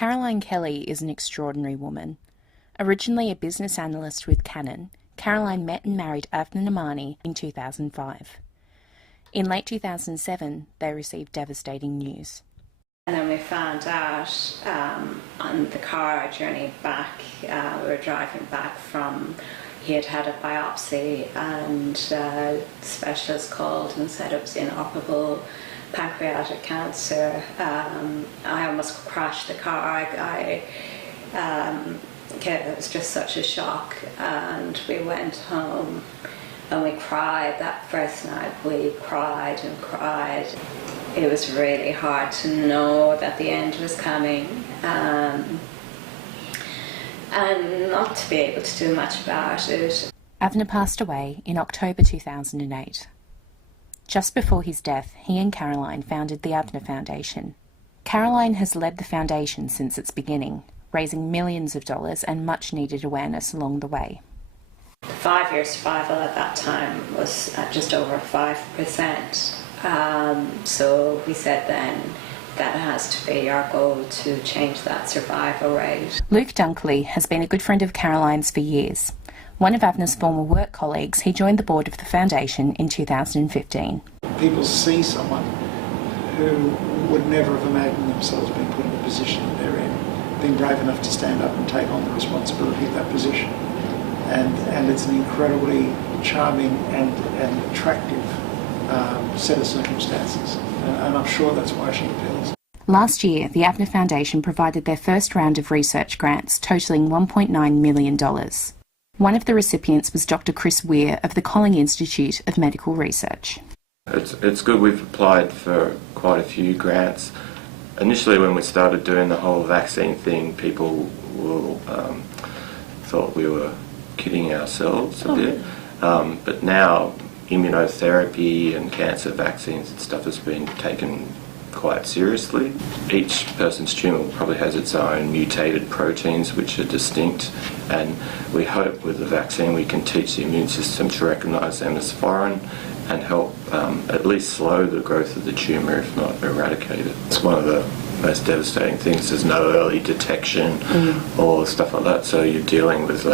Caroline Kelly is an extraordinary woman. Originally a business analyst with Canon, Caroline met and married Avner Namani in 2005. In late 2007, they received devastating news. And then we found out on the car journey back, we were driving back from, he had had a biopsy, and the specialist called and said it was inoperable pancreatic cancer. I almost crashed the car. It was just such a shock, and we went home and we cried. That first night we cried and cried. It was really hard to know that the end was coming, and not to be able to do much about it. Avner passed away in October 2008. Just before his death, he and Caroline founded the Avner Foundation. Caroline has led the foundation since its beginning, raising millions of dollars and much needed awareness along the way. The 5-year survival at that time was at just over 5%. So we said then that has to be our goal, to change that survival rate. Luke Dunkley has been a good friend of Caroline's for years. One of Avner's former work colleagues, he joined the board of the foundation in 2015. People see someone who would never have imagined themselves being put in the position that they're in, being brave enough to stand up and take on the responsibility of that position. And it's an incredibly charming and attractive set of circumstances. And I'm sure that's why she appeals. Last year, the Avner Foundation provided their first round of research grants totalling $1.9 million. One of the recipients was Dr. Chris Weir of the Kolling Institute of Medical Research. It's good. We've applied for quite a few grants. Initially, when we started doing the whole vaccine thing, people thought we were kidding ourselves a bit. But now immunotherapy and cancer vaccines and stuff has been taken quite seriously. Each person's tumour probably has its own mutated proteins which are distinct, and we hope with the vaccine we can teach the immune system to recognise them as foreign and help at least slow the growth of the tumour, if not eradicate it. It's one of the most devastating things. There's no early detection or stuff like that, so you're dealing with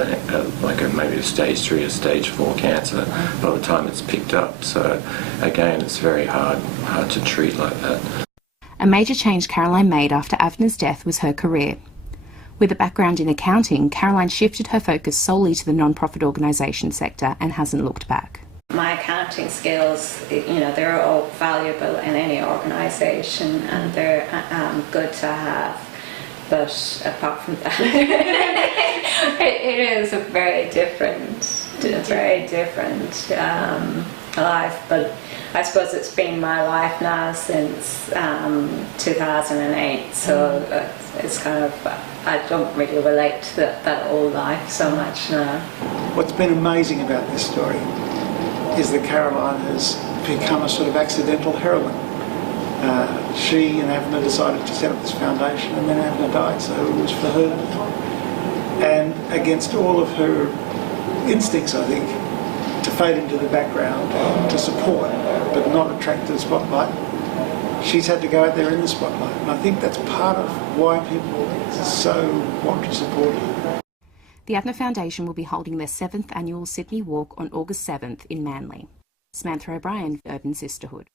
maybe a stage 3 or stage 4 cancer by the time it's picked up. So again, it's very hard to treat like that. A major change Caroline made after Avner's death was her career. With a background in accounting, Caroline shifted her focus solely to the non-profit organisation sector and hasn't looked back. My accounting skills, they're all valuable in any organisation, and they're good to have. But apart from that, it is a very different life. But I suppose it's been my life now since 2008. So it's kind of, I don't really relate to that old life so much now. What's been amazing about this story is that Caroline has become a sort of accidental heroine. She and Avner decided to set up this foundation, and then Avner died, so it was for her. And against all of her instincts, I think, to fade into the background, to support, but not attract to the spotlight, she's had to go out there in the spotlight. And I think that's part of why people so want to support her. The Avner Foundation will be holding their 7th annual Sydney Walk on August 7th in Manly. Samantha O'Brien, Urban Sisterhood.